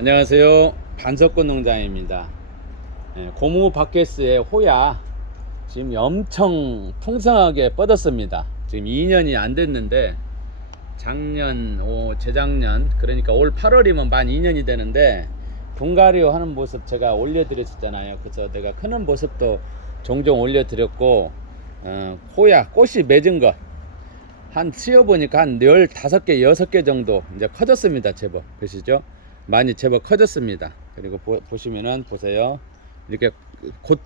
안녕하세요. 반석꽃 농장입니다. 예, 고무 바켓스의 호야 지금 엄청 풍성하게 뻗었습니다. 지금 2년이 안 됐는데 작년, 오, 재작년 그러니까 올 8월이면 만 2년이 되는데 분가리오 하는 모습 제가 올려드렸었잖아요. 그래서 내가 크는 모습도 종종 올려드렸고 어, 호야 꽃이 맺은 것한 씌워보니까 한 15개, 6개 정도 이제 커졌습니다. 제법. 보시죠? 많이 제법 커졌습니다. 그리고 보, 보시면은 보세요. 이렇게 곧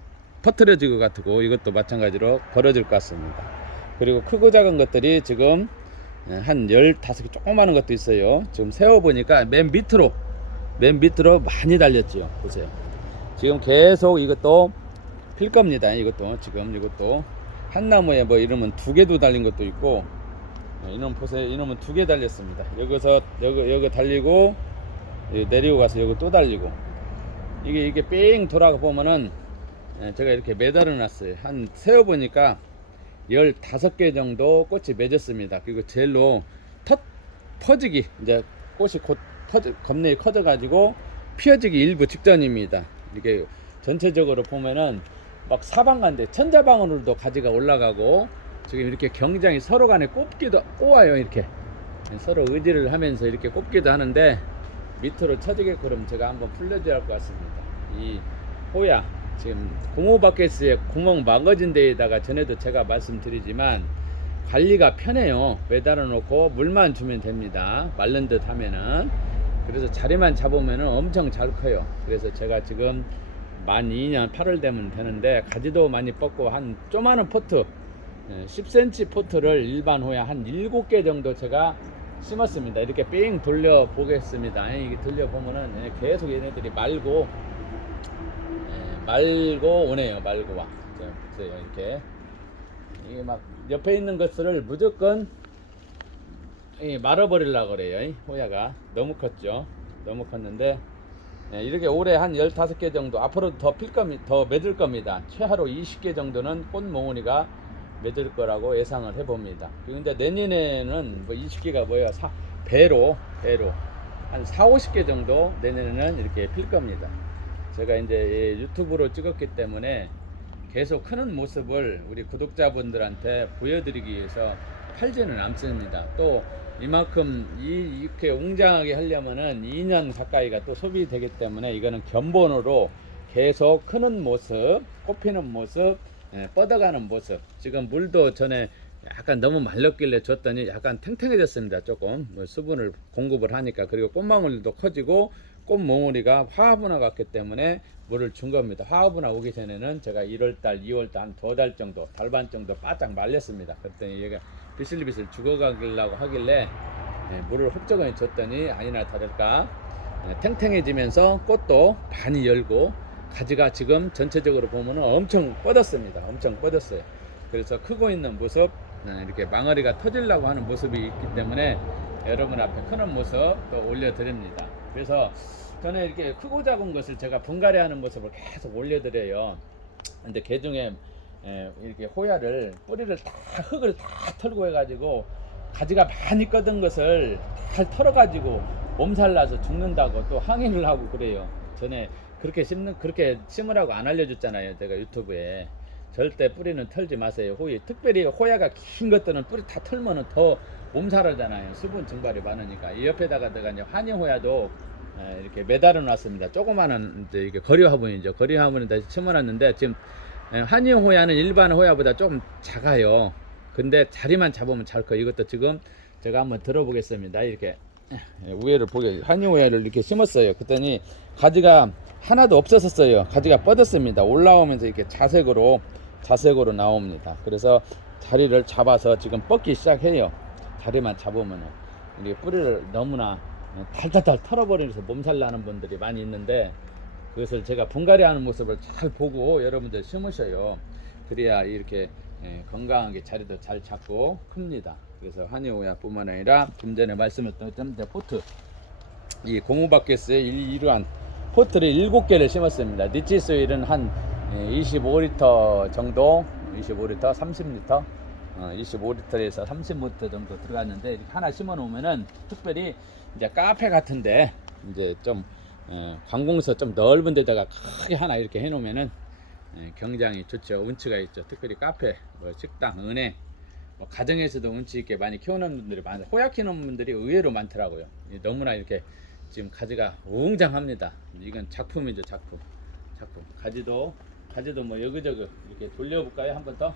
퍼트려질 것 같고 이것도 마찬가지로 벌어질 것 같습니다. 그리고 크고 작은 것들이 지금 예, 한 15개 조그마한 것도 있어요. 지금 세워보니까 맨 밑으로, 맨 밑으로 많이 달렸지요. 보세요. 지금 계속 이것도 필 겁니다. 이것도 지금 이것도 한 나무에 뭐 이러면 두 개도 달린 것도 있고 네, 이놈 보세요. 이놈은 두 개 달렸습니다. 여기서 여기 여기 달리고 내리고 가서 여기 또 달리고 이게 이게 뺑 돌아가 보면은 예, 제가 이렇게 매달아 놨어요. 한 세어 보니까 15개 정도 꽃이 맺었습니다. 그리고 젤로 터 퍼지기 이제 꽃이 곧 퍼져 겁내 커져 가지고 피어지기 일부 직전입니다. 이게 전체적으로 보면은 막 사방간데 천자방으로도 가지가 올라가고 지금 이렇게 경장이 서로 간에 꼽기도 꼬아요 이렇게 서로 의지를 하면서 이렇게 꼽기도 하는데 밑으로 쳐지게끔 제가 한번 풀려줘야 할 것 같습니다. 이 호야 지금 고무바켓스에 구멍 막아진 데에다가 전에도 제가 말씀드리지만 관리가 편해요. 매달아 놓고 물만 주면 됩니다. 말른 듯 하면은. 그래서 자리만 잡으면은 엄청 잘 커요. 그래서 제가 지금 만 2년 8월 되면 되는데 가지도 많이 뻗고 한 조그마한 포트 예, 10cm 포트를 일반 호야 한 7개 정도 제가 심었습니다. 이렇게 삥 돌려 보겠습니다. 이게 돌려 보면은 예, 계속 얘네들이 말고 예, 말고 오네요. 말고 와. 자, 보세요. 이렇게 이게 막 옆에 있는 것들을 무조건 이 말아버리려고 그래요. 이 호야가 너무 컸죠. 너무 컸는데 예, 이렇게 올해 한 15개 정도 앞으로 더 필 겁니다. 더 맺을 겁니다. 최하로 20개 정도는 꽃 몽우리가 맺을 거라고 예상을 해봅니다. 그리고 내년에는 뭐 20개가 뭐야? 사, 배로, 배로. 한 4, 50개 정도 내년에는 이렇게 필 겁니다. 제가 이제 이 유튜브로 찍었기 때문에 계속 크는 모습을 우리 구독자분들한테 보여드리기 위해서 팔지는 않습니다. 또 이만큼 이, 이렇게 웅장하게 하려면은 2년 가까이가 또 소비되기 때문에 이거는 견본으로 계속 크는 모습, 꽃피는 모습, 예, 뻗어가는 모습. 지금 물도 전에 약간 너무 말렸길래 줬더니 약간 탱탱해졌습니다. 조금 뭐 수분을 공급을 하니까 그리고 꽃망울도 커지고 꽃몽우리가 화분화 갔기 때문에 물을 준 겁니다. 화분화 오기 전에는 제가 1월달, 2월달 한 두 달 정도, 달반 정도 바짝 말렸습니다. 그랬더니 얘가 비슬비슬 죽어가려고 하길래 예, 물을 흡족하게 줬더니 아니나 다를까 예, 탱탱해지면서 꽃도 많이 열고 가지가 지금 전체적으로 보면 엄청 뻗었습니다. 엄청 뻗었어요. 그래서 크고 있는 모습, 네, 이렇게 망어리가 터지려고 하는 모습이 있기 때문에 여러분 앞에 크는 모습 또 올려드립니다. 그래서 저는 이렇게 크고 작은 것을 제가 분갈이 하는 모습을 계속 올려드려요. 근데 개 중에 에, 이렇게 호야를 뿌리를 다 흙을 다 털고 해가지고 가지가 많이 꺼든 것을 다 털어가지고 몸살나서 죽는다고 또 항의를 하고 그래요. 전에 그렇게 심는 그렇게 심으라고 안 알려줬잖아요. 제가 유튜브에 절대 뿌리는 털지 마세요. 호이 특별히 호야가 긴 것들은 뿌리 다 털면은 더 몸살하잖아요. 수분 증발이 많으니까 이 옆에다가 내가 이제 환희 호야도 에, 이렇게 매달아 놨습니다. 조그마한 이제 이게 거리 화분이죠. 거리 화분에 다시 심어놨는데 지금 에, 환희 호야는 일반 호야보다 조금 작아요. 근데 자리만 잡으면 잘 커. 이것도 지금 제가 한번 들어보겠습니다. 이렇게 예, 우회를 보게 한이 호야를 이렇게 심었어요. 그랬더니 가지가 하나도 없었었어요. 가지가 뻗었습니다. 올라오면서 이렇게 자색으로 자색으로 나옵니다. 그래서 자리를 잡아서 지금 뻗기 시작해요. 자리만 잡으면 이게 뿌리를 너무나 탈탈탈 털어버리면서 몸살 나는 분들이 많이 있는데 그것을 제가 분갈이 하는 모습을 잘 보고 여러분들 심으셔요. 그래야 이렇게 예, 건강하게 자리도 잘 잡고 큽니다. 그래서 한의호야뿐만 아니라 좀 전에 말씀했던 포트 이 고무바켓스에 일- 이러한 포트를 7개를 심었습니다. 니치 소일은 한 25리터 정도, 25리터, 30리터, 어, 25리터에서 30리터 정도 들어갔는데 하나 심어 놓으면은 특별히 이제 카페 같은데 이제 좀 어, 관공서 좀 넓은 데다가 크게 하나 이렇게 해 놓으면은 예, 굉장히 좋죠. 운치가 있죠. 특별히 카페, 뭐 식당, 은행, 뭐 가정에서도 운치 있게 많이 키우는 분들이 많아요. 호약 키우는 분들이 의외로 많더라고요. 이 너무나 이렇게 지금 가지가 웅장합니다. 이건 작품이죠, 작품. 작품. 가지도 가지도 뭐 여기저기 이렇게 돌려볼까요? 한 번 더.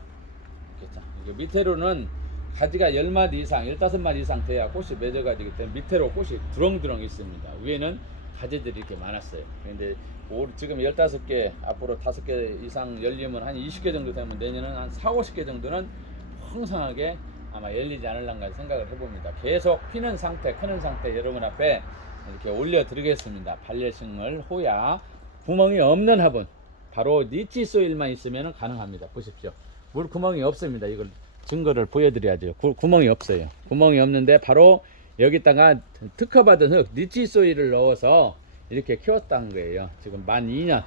이렇게 밑에로는 가지가 10마디 이상, 15마디 이상 돼야 꽃이 맺어가지기 때문에 밑에로 꽃이 두렁두렁 있습니다. 위에는 가지들이 이렇게 많았어요. 근데 올 지금 15개, 앞으로 5개 이상 열리면 한 20개 정도 되면 내년은 한 4, 50개 정도는 풍성하게 아마 열리지 않을란가 생각을 해봅니다. 계속 피는 상태, 크는 상태 여러분 앞에 이렇게 올려드리겠습니다. 발레식물, 호야, 구멍이 없는 화분, 바로 니치 소일만 있으면 가능합니다. 보십시오. 물 구멍이 없습니다. 이걸 증거를 보여드려야죠. 구, 구멍이 없어요. 구멍이 없는데 바로 여기다가 특허받은 흙 니치 소일을 넣어서 이렇게 키웠다는 거예요. 지금 만 2년.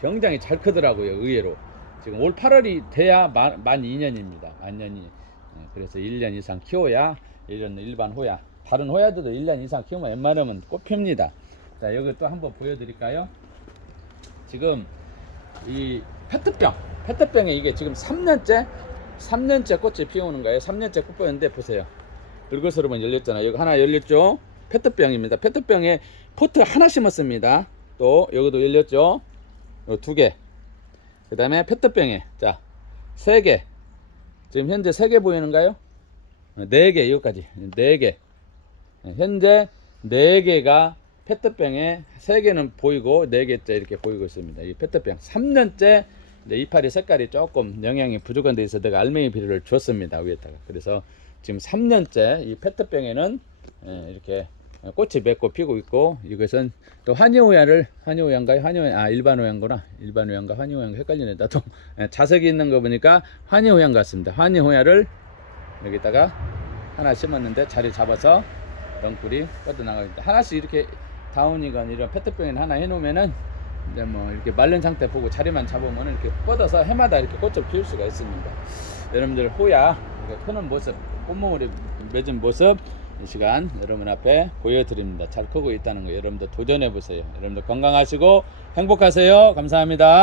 굉장히 잘 크더라고요. 의외로. 지금 올 8월이 돼야 만, 만 2년입니다. 만년이. 예, 그래서 1년 이상 키워야 이런 일반 호야. 다른 호야들도 1년 이상 키우면 웬만하면 꽃 핍니다. 자, 여기 또 한번 보여드릴까요? 지금 이 페트병, 페트병에 이게 지금 3년째, 3년째 꽃이 피우는 거예요. 3년째 꽃 피우는데 보세요. 붉은스러면 열렸잖아요. 여기 하나 열렸죠? 페트병입니다. 페트병에 포트 하나 심었습니다. 또 여기도 열렸죠? 요 두 개. 그 다음에 페트병에 자, 세 개. 지금 현재 세 개 보이는가요? 네 개, 여기까지. 네 개. 현재 네 개가 페트병에 세 개는 보이고 네 개째 이렇게 보이고 있습니다. 이 페트병 3년째 이제 이파리 색깔이 조금 영양이 부족한 데 있어 내가 알맹이 비료를 줬습니다 위에다가. 그래서 지금 3년째 이 페트병에는 예, 이렇게 꽃이 맺고 피고 있고 이것은 또 한의호야를 한의호야인가요? 한의호야 아 일반 호야인구나. 일반 호야인가 한의호야인가 헷갈리네 나도 예, 자석이 있는 거 보니까 한의호야 같습니다. 한의호야를 여기다가 하나 심었는데 자리 잡아서 덩굴이 뻗어나가니다. 하나씩 이렇게 다운이건 이런 페트병에 하나 해놓으면은 이제 뭐 이렇게 마른 상태 보고 자리만 잡으면 이렇게 뻗어서 해마다 이렇게 꽃을 피울 수가 있습니다. 여러분들 호야 이렇게 크는 모습, 꽃몽울이 맺은 모습 이 시간 여러분 앞에 보여드립니다. 잘 크고 있다는 거 여러분들 도전해 보세요. 여러분들 건강하시고 행복하세요. 감사합니다.